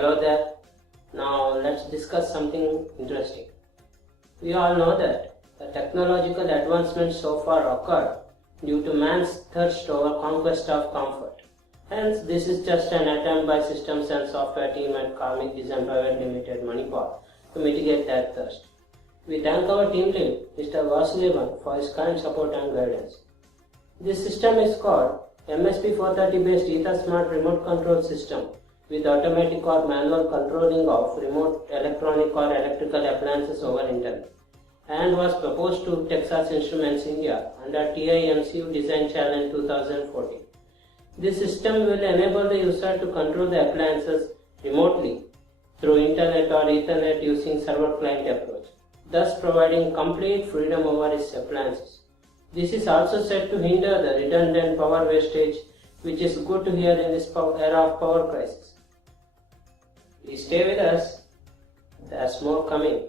Hello there. Now let's discuss something interesting. We all know that the technological advancements so far occurred due to man's thirst over conquest of comfort. Hence, this is just an attempt by systems and software team at Karmic Design Private Limited, Manipur, to mitigate that thirst. We thank our team lead, Mr. Vasudevan, for his kind support and guidance. This system is called MSP430 based EtherSmart remote control system with automatic or manual controlling of remote electronic or electrical appliances over internet, and was proposed to Texas Instruments India under TIMDC Design Challenge 2014. This system will enable the user to control the appliances remotely through internet or Ethernet using server-client approach, thus providing complete freedom over its appliances. This is also said to hinder the redundant power wastage, which is good to hear in this era of power crisis. Please stay with us, there's more coming.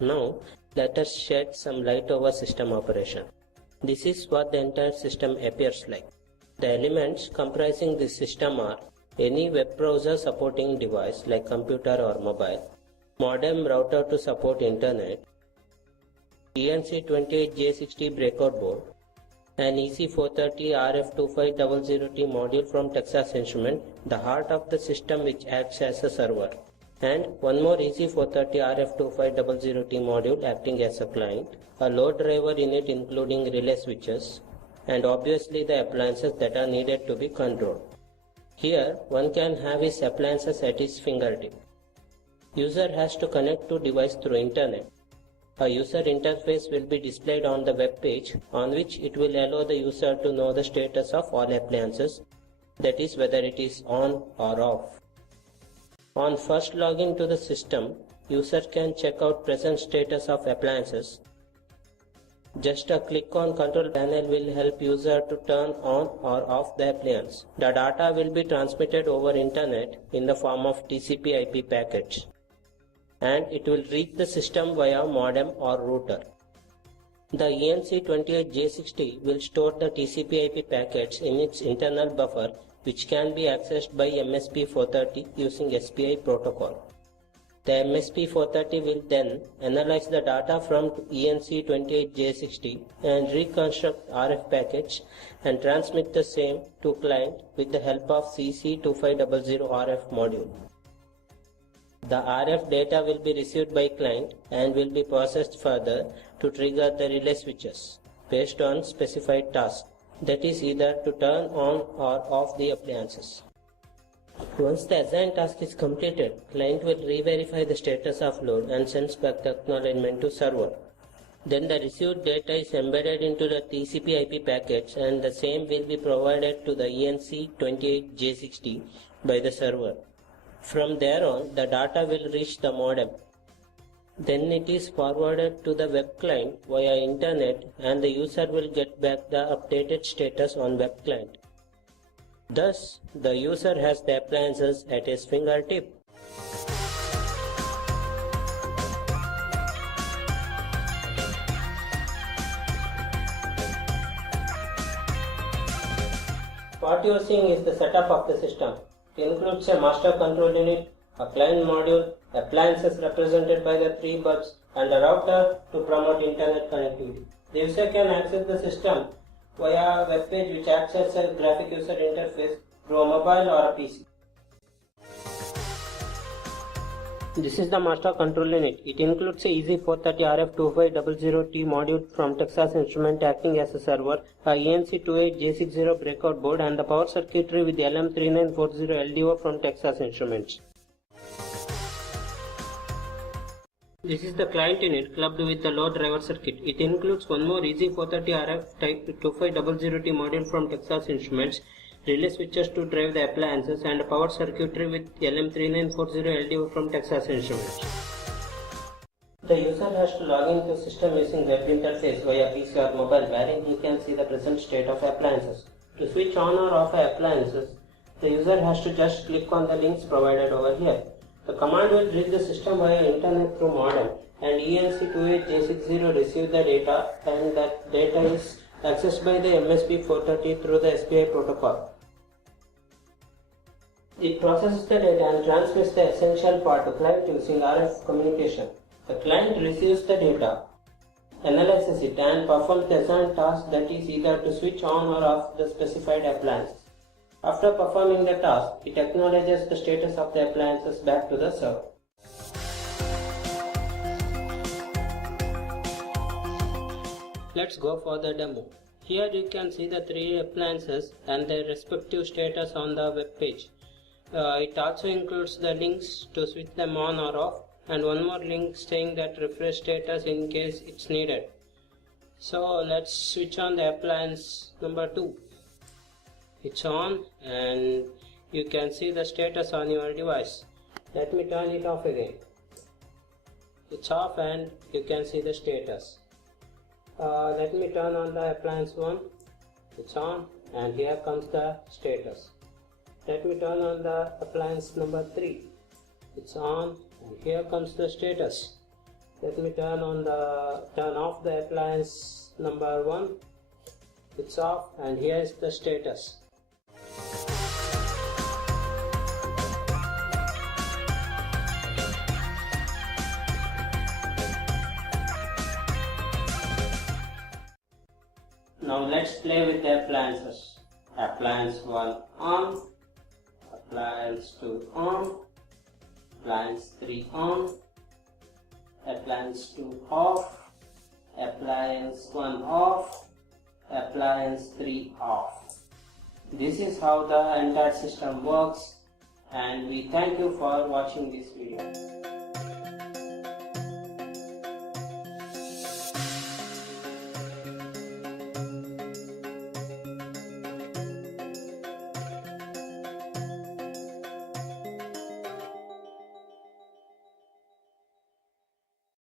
Now, let us shed some light over system operation. This is what the entire system appears like. The elements comprising this system are any web browser supporting device like computer or mobile, modem router to support internet, ENC28J60 breakout board, an EC430 RF2500T module from Texas Instruments, the heart of the system which acts as a server, and one more EC430 RF2500T module acting as a client, a load driver in it including relay switches, and obviously the appliances that are needed to be controlled. Here one can have his appliances at his fingertip. User has to connect to device through internet. A user interface will be displayed on the web page on which it will allow the user to know the status of all appliances, that is whether it is on or off. On first login to the system, user can check out present status of appliances. Just a click on control panel will help user to turn on or off the appliance. The data will be transmitted over internet in the form of TCP/IP packets, and it will reach the system via modem or router. The ENC28J60 will store the TCP/IP packets in its internal buffer, which can be accessed by MSP430 using SPI protocol. The MSP430 will then analyze the data from ENC28J60 and reconstruct RF packets and transmit the same to client with the help of CC2500 RF module. The RF data will be received by client and will be processed further to trigger the relay switches based on specified task, that is either to turn on or off the appliances. Once the assigned task is completed, client will re-verify the status of load and sends back the acknowledgement to server. Then the received data is embedded into the TCP/IP packets and the same will be provided to the ENC28J60 by the server. From there on, the data will reach the modem. Then it is forwarded to the web client via internet and the user will get back the updated status on web client. Thus, the user has the appliances at his fingertip. What you are seeing is the setup of the system. It includes a master control unit, a client module, appliances represented by the three bulbs, and a router to promote internet connectivity. The user can access the system via a web page which acts as a graphic user interface through a mobile or a PC. This is the master control unit. It includes a EC430 RF2500T module from Texas Instruments acting as a server, a ENC28J60 breakout board, and the power circuitry with LM3940 LDO from Texas Instruments. This is the client unit clubbed with the load driver circuit. It includes one more EC430 RF type 2500T module from Texas Instruments, relay switches to drive the appliances, and a power circuitry with LM3940 LDO from Texas Instruments. The user has to log into the system using web interface via PC or mobile, wherein he can see the present state of appliances. To switch on or off appliances, the user has to just click on the links provided over here. The command will read the system via internet through modem, and ENC28J60 receive the data, and that data is accessed by the MSP 430 through the SPI protocol. It processes the data and transmits the essential part to client using RF communication. The client receives the data, analyzes it, and performs the assigned task, that is either to switch on or off the specified appliances. After performing the task, it acknowledges the status of the appliances back to the server. Let's go for the demo. Here you can see the 3 appliances and their respective status on the web page. It also includes the links to switch them on or off, and one more link saying that refresh status in case it's needed. So let's switch on the appliance number 2. It's on and you can see the status on your device. Let me turn it off again. It's off and you can see the status. Let me turn on the appliance 1. It's on and here comes the status. Let me turn on the appliance number 3. It's on and here comes the status. Let me turn off the appliance number 1. It's off and here is the status. Now let's play with the appliances. Appliance 1 on, appliance 2 on, appliance 3 on, appliance 2 off, appliance 1 off, appliance 3 off. This is how the entire system works, and we thank you for watching this video.